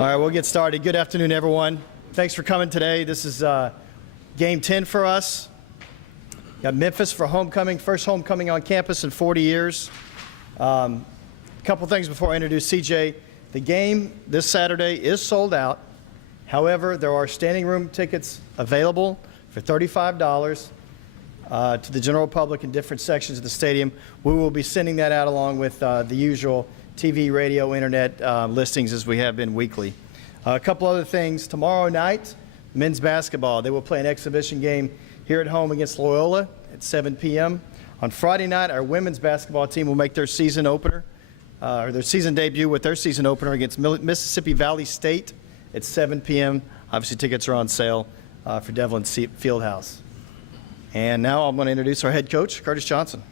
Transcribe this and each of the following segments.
All right, we'll get started. Good afternoon, everyone. Thanks for coming today. This is game 10 for us. Got Memphis for homecoming, first homecoming on campus in 40 years. A couple things before I introduce CJ. The game this Saturday is sold out. However, there are standing room tickets available for $35 to the general public in different sections of the stadium. We will be sending that out along with the usual TV, radio, internet listings as we have been weekly. A couple other things. Tomorrow night, men's basketball. They will play an exhibition game here at home against Loyola at 7 p.m. On Friday night, our women's basketball team will make their season opener, or their season debut with their season opener against Mississippi Valley State at 7 p.m. Obviously, tickets are on sale for Devlin Fieldhouse. And now I'm going to introduce our head coach, Curtis Johnson.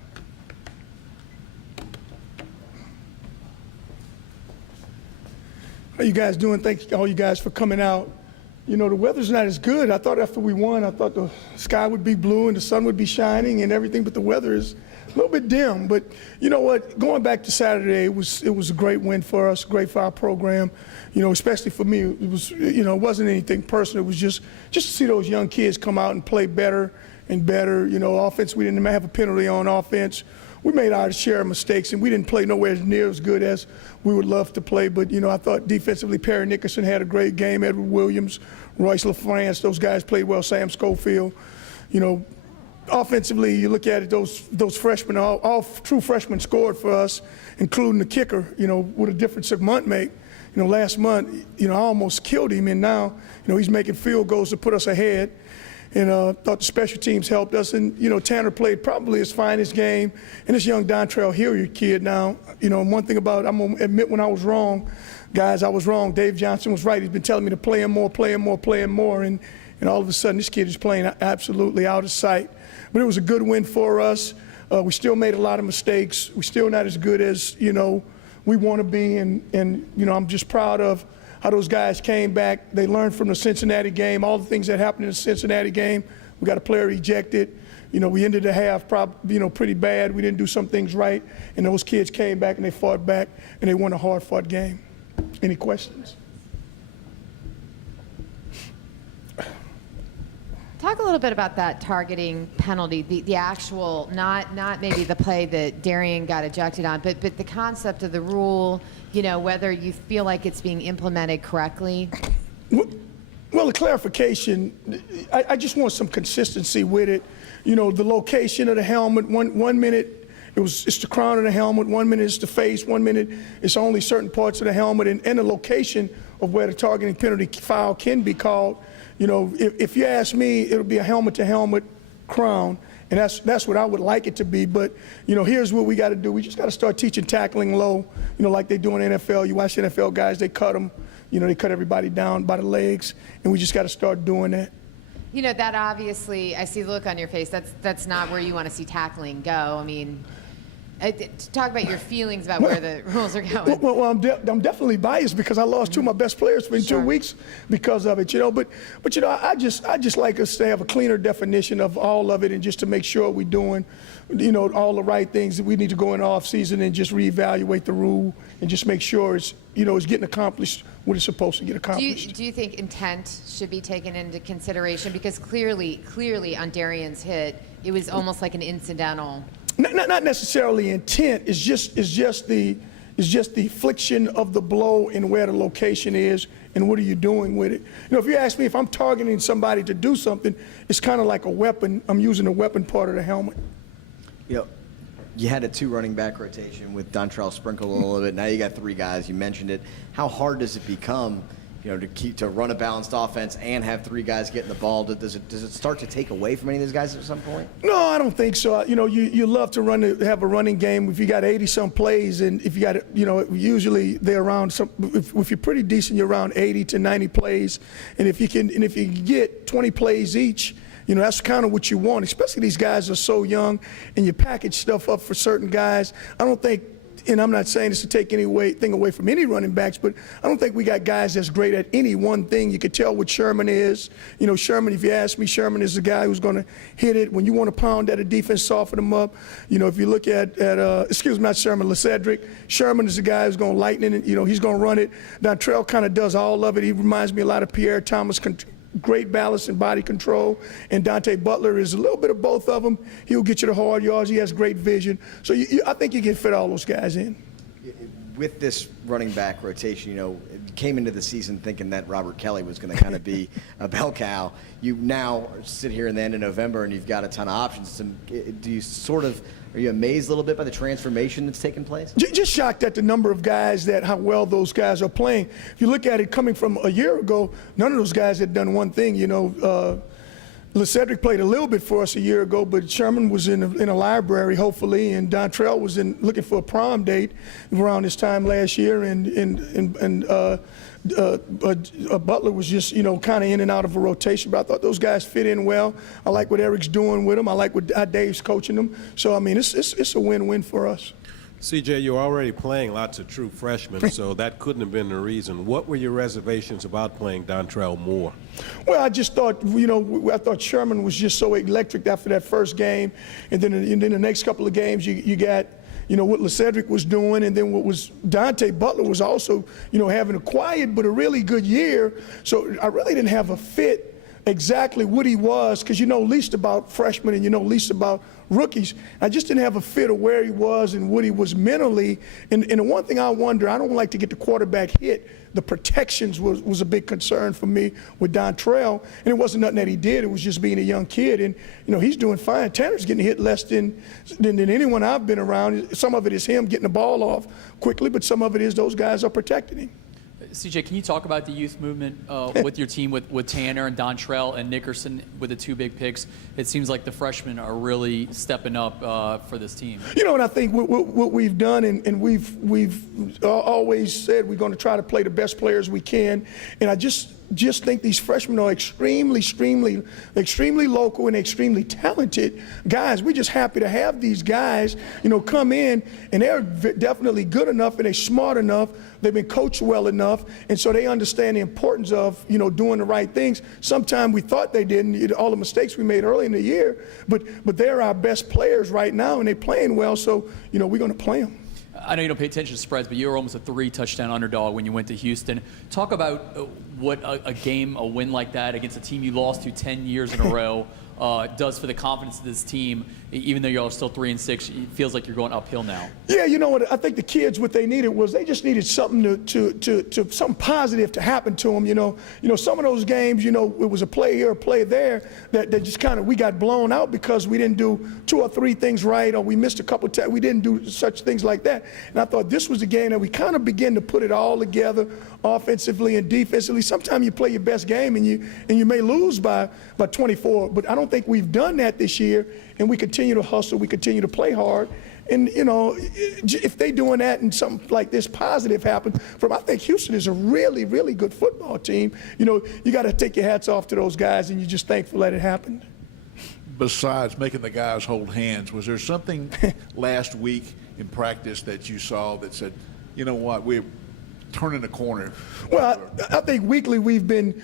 How you guys doing? Thank all you guys for coming out. You know, the weather's not as good. I thought after we won, I thought the sky would be blue and the sun would be shining and everything, but the weather is a little bit dim. But you know what? Going back to Saturday, it was a great win for us, great for our program. You know, especially for me, it was, you know, it wasn't anything personal. It was just to see those young kids come out and play better and better. You know, offense, we didn't have a penalty on offense. We made our share of mistakes, and we didn't play nowhere near as good as we would love to play. But, you know, I thought defensively, Perry Nickerson had a great game. Edward Williams, Royce LaFrance, those guys played well. Sam Schofield. You know, offensively, you look at it, those freshmen, all true freshmen scored for us, including the kicker, you know, with a difference a month make. You know, last month, you know, I almost killed him, and now, you know, he's making field goals to put us ahead. And thought the special teams helped us. And, you know, Tanner played probably his finest game. And this young Dontrell Hilliard kid now, you know, and one thing about, I'm going to admit when I was wrong, guys, I was wrong. Dave Johnson was right. He's been telling me to play him more, play him more, play him more. And all of a sudden, this kid is playing absolutely out of sight. But it was a good win for us. We still made a lot of mistakes. We're still not as good as, you know, we want to be. And, you know, I'm just proud of how those guys came back. They learned from the Cincinnati game, all the things that happened in the Cincinnati game. We got a player ejected. You know, we ended the half pretty bad. We didn't do some things right. And those kids came back and they fought back and they won a hard-fought game. Any questions? Talk a little bit about that targeting penalty, the actual, not maybe the play that Darian got ejected on, but the concept of the rule, you know, whether you feel like it's being implemented correctly. Well, the clarification, I just want some consistency with it. You know, the location of the helmet, one minute it's the crown of the helmet, 1 minute it's the face, 1 minute it's only certain parts of the helmet, and the location of where the targeting penalty foul can be called. You know, if you ask me, it'll be a helmet-to-helmet crown, and that's what I would like it to be. But, you know, here's what we got to do. We just got to start teaching tackling low, you know, like they do in the NFL. You watch NFL guys, they cut them. You know, they cut everybody down by the legs, and we just got to start doing that. You know, that obviously, I see the look on your face. That's not where you want to see tackling go. I mean, talk about your feelings about where the rules are going. Well, I'm definitely biased because I lost two of my best players in 2 weeks because of it, you know. But you know, I just like us to have a cleaner definition of all of it, and just to make sure we're doing, you know, all the right things. That we need to go in the off season and just reevaluate the rule and just make sure it's, you know, it's getting accomplished what it's supposed to get accomplished. Do you think intent should be taken into consideration? Because clearly on Darian's hit, it was almost like an incidental. Not necessarily intent. It's just the affliction of the blow and where the location is and what are you doing with it. You know, if you ask me if I'm targeting somebody to do something, it's kind of like a weapon. I'm using the weapon part of the helmet. You know, you had a 2 running back rotation with Dontrell sprinkled a little bit. Now you got 3 guys. You mentioned it. How hard does it become, you know, to run a balanced offense and have 3 guys getting the ball? Does it start to take away from any of those guys at some point? No, I don't think so. You know, you love to have a running game. If you got 80-some plays, and if you got, you know, usually they're around some. If you're pretty decent, you're around 80 to 90 plays, and if you can get 20 plays each, you know, that's kind of what you want. Especially these guys are so young, and you package stuff up for certain guys. I don't think and I'm not saying this to take anything away from any running backs, but I don't think we got guys that's great at any one thing. You could tell what Sherman is. You know, Sherman, if you ask me, Sherman is the guy who's going to hit it. When you want to pound at a defense, soften them up. You know, if you look at excuse me, not Sherman, LeCedric. Sherman is the guy who's going to lighten it. You know, he's going to run it. Dontrell kind of does all of it. He reminds me a lot of Pierre Thomas. Great balance and body control, and Dante Butler is a little bit of both of them. He'll get you the hard yards. He has great vision. So I think you can fit all those guys in. With this running back rotation, you know, came into the season thinking that Robert Kelly was going to kind of be a bell cow. You now sit here in the end of November and you've got a ton of options. Do you are you amazed a little bit by the transformation that's taken place? Just shocked at the number of guys how well those guys are playing. If you look at it coming from a year ago, none of those guys had done one thing. You know, LeCedric played a little bit for us a year ago, but Sherman was in a library, hopefully, and Dontrell was looking for a prom date around this time last year, and Butler was just, you know, kind of in and out of a rotation. But I thought those guys fit in well. I like what Eric's doing with them. I like how Dave's coaching them. So, I mean, it's a win-win for us. CJ, you're already playing lots of true freshmen, so that couldn't have been the reason. What were your reservations about playing Dontrell Moore? Well, I just thought, you know, I thought Sherman was just so electric after that first game, and then the next couple of games you got, you know, what LeCedric was doing, and then what was Dante Butler was also, you know, having a quiet but a really good year. So I really didn't have a fit exactly what he was, because you know least about freshmen and you know least about rookies. I just didn't have a fit of where he was and what he was mentally. And the one thing I wonder, I don't like to get the quarterback hit. The protections was a big concern for me with Dontrell, and it wasn't nothing that he did. It was just being a young kid, and you know he's doing fine. Tanner's getting hit less than anyone I've been around. Some of it is him getting the ball off quickly, but some of it is those guys are protecting him. CJ, can you talk about the youth movement with your team, with Tanner and Dontrell and Nickerson with the two big picks? It seems like the freshmen are really stepping up for this team. You know, and I think what we've done, and we've always said we're going to try to play the best players we can, and I just think these freshmen are extremely local and extremely talented guys. We're just happy to have these guys, you know, come in, and they're definitely good enough and they're smart enough. They've been coached well enough, and so they understand the importance of, you know, doing the right things. Sometimes we thought they didn't, all the mistakes we made early in the year, but they're our best players right now, and they're playing well, so, you know, we're going to play them. I know you don't pay attention to spreads, but you were almost a 3-touchdown underdog when you went to Houston. Talk about what a win like that against a team you lost to 10 years in a row does for the confidence of this team. Even though y'all are still 3-6, it feels like you're going uphill now. Yeah, you know what? I think the kids, what they needed was they just needed something something positive to happen to them. You know, some of those games, you know, it was a play here, a play there that just kind of we got blown out because we didn't do 2 or 3 things right, or we missed a couple of we didn't do such things like that. And I thought this was the game that we kind of began to put it all together, offensively and defensively. Sometimes you play your best game and you may lose by 24, but I don't think we've done that this year. And we continue to hustle, we continue to play hard. And, you know, if they're doing that and something like this positive happens, I think Houston is a really, really good football team. You know, you got to take your hats off to those guys, and you're just thankful that it happened. Besides making the guys hold hands, was there something last week in practice that you saw that said, you know what, we're turning the corner? Well, I think weekly we've been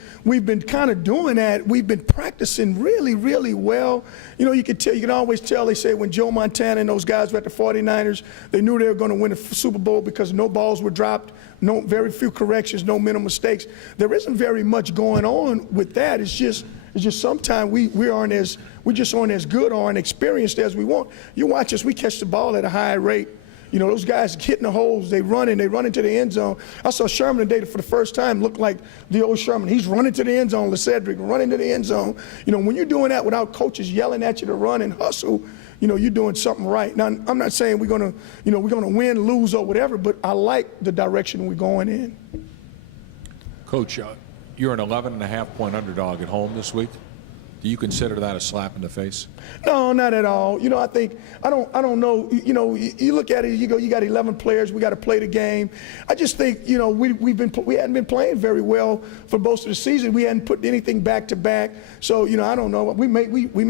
kind of doing that. We've been practicing really, really well. You know, you can always tell. They say when Joe Montana and those guys were at the 49ers, they knew they were going to win the Super Bowl because no balls were dropped, very few corrections, no mental mistakes. There isn't very much going on with that. It's just sometimes we just aren't as good or experienced as we want. You watch us, we catch the ball at a high rate. You know, those guys hitting the holes, they run into the end zone. I saw Sherman today for the first time look like the old Sherman. He's running to the end zone, LeCedric running to the end zone. You know, when you're doing that without coaches yelling at you to run and hustle, you know, you're doing something right. Now, I'm not saying we're gonna win, lose, or whatever, but I like the direction we're going in. Coach, you're an 11.5-point underdog at home this week. Do you consider that a slap in the face? No, not at all. You know, I don't know. You know, you look at it, you go, you got 11 players, we got to play the game. I just think, you know, we hadn't been playing very well for most of the season. We hadn't put anything back to back. So, you know, I don't know. We may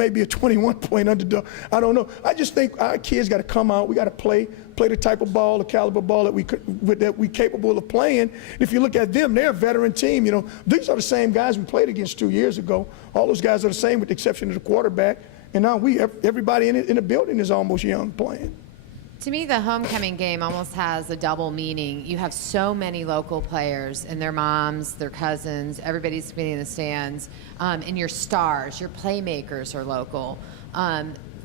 be a 21-point underdog. I don't know. I just think our kids got to come out. We got to play play the type of ball, the caliber ball that we capable of playing. And if you look at them, they're a veteran team. You know, these are the same guys we played against 2 years ago. All those guys are the same with the exception of the quarterback. And now everybody in the building is almost young playing. To me, the homecoming game almost has a double meaning. You have so many local players and their moms, their cousins, everybody's being in the stands, and your stars, your playmakers are local.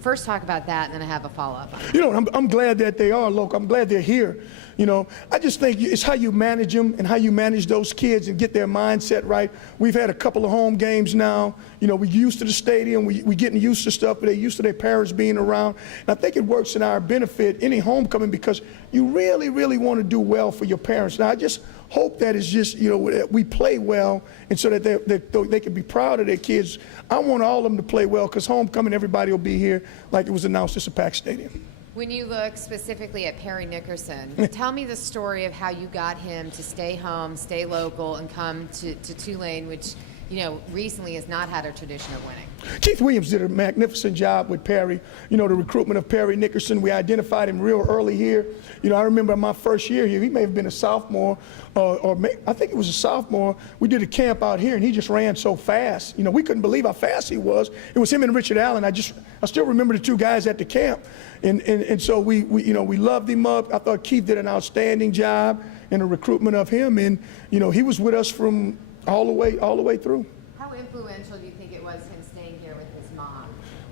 First talk about that, and then I have a follow-up on that. You know, I'm glad that they are local. I'm glad they're here. You know, I just think it's how you manage them and how you manage those kids and get their mindset right. We've had a couple of home games now. You know, we're used to the stadium. We're getting used to stuff, but they're used to their parents being around. And I think it works in our benefit, any homecoming, because you really, really want to do well for your parents. Now, I just hope that it's just, you know, we play well, and so that they can be proud of their kids. I want all of them to play well, because homecoming, everybody will be here like it was announced it's a packed stadium. When you look specifically at Perry Nickerson, tell me the story of how you got him to stay home, stay local, and come to Tulane, which, you know, recently has not had a tradition of winning. Keith Williams did a magnificent job with Perry. You know, the recruitment of Perry Nickerson, we identified him real early here. You know, I remember my first year here, he may have been a sophomore, I think it was a sophomore. We did a camp out here, and he just ran so fast. You know, we couldn't believe how fast he was. It was him and Richard Allen. I still remember the two guys at the camp. And so we loved him up. I thought Keith did an outstanding job in the recruitment of him. And, you know, he was with us from all the way through. How influential do you think it was him staying here with his mom?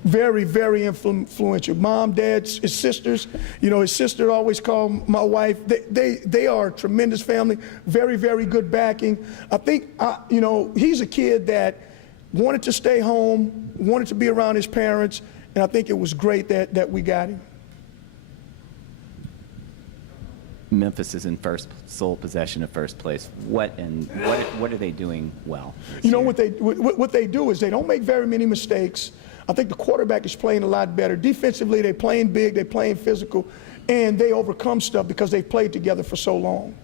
Very, very influential. Mom, dad, his sisters. You know, his sister always called my wife. They are a tremendous family. Very, very good backing. I think, you know, he's a kid that wanted to stay home, wanted to be around his parents, and I think it was great that we got him. Memphis is in sole possession of first place. What are they doing well? You know, what they do is they don't make very many mistakes. I think the quarterback is playing a lot better. Defensively, they're playing big, they're playing physical, and they overcome stuff because they've played together for so long.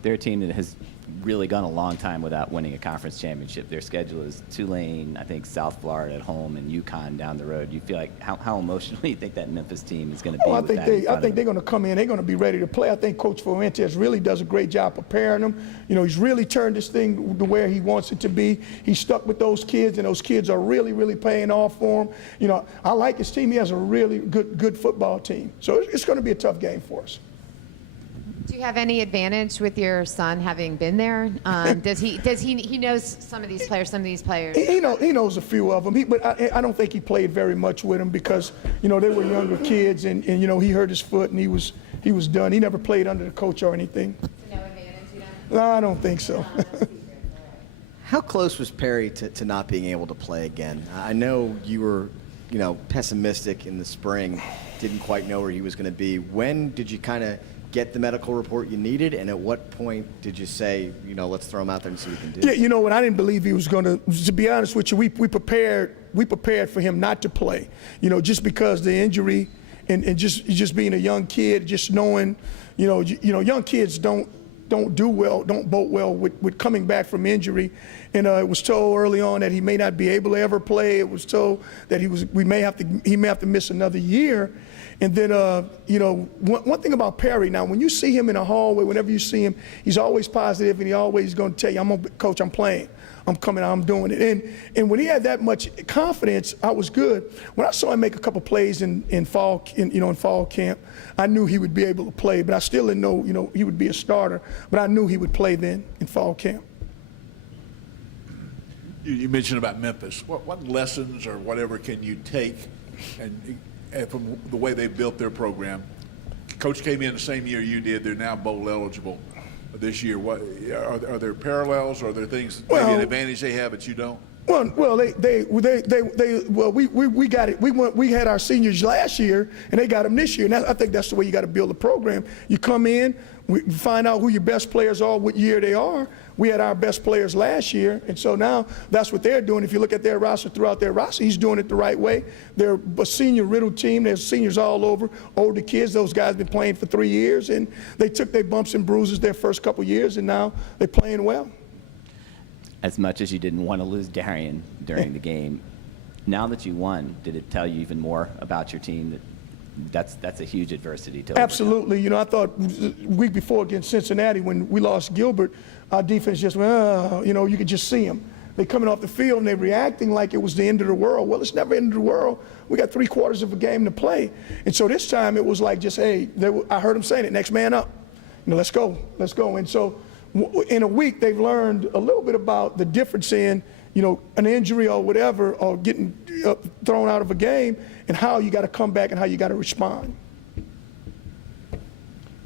They're a team that has really gone a long time without winning a conference championship. Their schedule is Tulane, I think South Florida at home, and UConn down the road. You feel like how emotional do you think that Memphis team is going to be? I think they're going to come in. They're going to be ready to play. I think Coach Fuentes really does a great job preparing them. You know, he's really turned this thing to where he wants it to be. He's stuck with those kids, and those kids are really, really paying off for him. You know, I like his team. He has a really good football team. So it's going to be a tough game for us. Do you have any advantage with your son having been there? Does he knows some of these players? He knows a few of them. But I don't think he played very much with them because, you know, they were younger kids, and you know, he hurt his foot and he was done. He never played under the coach or anything. No advantage, you know? No, I don't think so. How close was Perry to not being able to play again? I know you were, you know, pessimistic in the spring, didn't quite know where he was going to be. When did you kind of get the medical report you needed, and at what point did you say, you know, let's throw him out there and see what we can do? Yeah, you know what? I didn't believe he was going to be honest with you, we prepared for him not to play, you know, just because the injury and just being a young kid, just knowing, you know, young kids don't boat well with coming back from injury. And it was told early on that he may not be able to ever play. It was told that he may have to miss another year. And then, you know, one thing about Perry, now, when you see him in a hallway, whenever you see him, he's always positive, and he always going to tell you, Coach, I'm playing. I'm coming out, I'm doing it. And when he had that much confidence, I was good. When I saw him make a couple plays in fall camp, I knew he would be able to play, but I still didn't know, you know, he would be a starter. But I knew he would play then in fall camp. You mentioned about Memphis. What lessons or whatever can you take and from the way they built their program? Coach came in the same year you did. They're now bowl eligible this year. What are there parallels? Or are there things, maybe an advantage they have that you don't? Well, we got it. We had our seniors last year, and they got them this year. And I think that's the way you got to build a program. You come in, we find out who your best players are, what year they are. We had our best players last year, and so now that's what they're doing. If you look at their roster, throughout their roster, he's doing it the right way. They're a senior-riddled team. There's seniors all over, older kids. Those guys have been playing for 3 years, and they took their bumps and bruises their first couple years, and now they're playing well. As much as you didn't want to lose Darian during the game, now that you won, did it tell you even more about your team that that's a huge adversity to overcome. Absolutely. You know, I thought the week before against Cincinnati when we lost Gilbert, our defense just went, you know, you could just see them. They're coming off the field and they're reacting like it was the end of the world. Well, it's never the end of the world. We got 3/4 of a game to play. And so this time it was like just, hey, I heard them saying it, next man up. You know, let's go. And so in a week they've learned a little bit about the difference in, you know, an injury or whatever, or getting thrown out of a game, and how you got to come back and how you got to respond.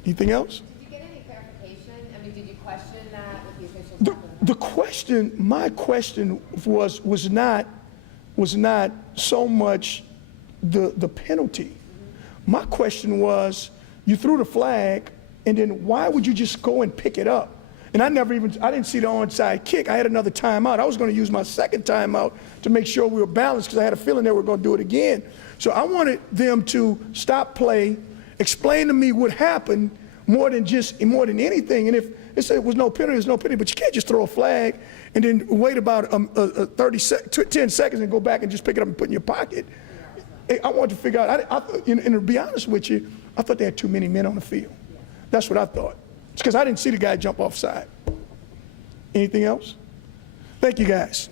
Anything else? Did you get any clarification? I mean, did you question that with the officials? The question, my question was not so much the penalty. My question was, you threw the flag, and then why would you just go and pick it up? And I didn't see the onside kick. I had another timeout. I was going to use my second timeout to make sure we were balanced because I had a feeling they were going to do it again. So I wanted them to stop play, explain to me what happened more than anything. And if they said it was no penalty, there's no penalty. But you can't just throw a flag and then wait about 10 seconds and go back and just pick it up and put it in your pocket. I wanted to figure out, and to be honest with you, I thought they had too many men on the field. That's what I thought. It's because I didn't see the guy jump offside. Anything else? Thank you, guys.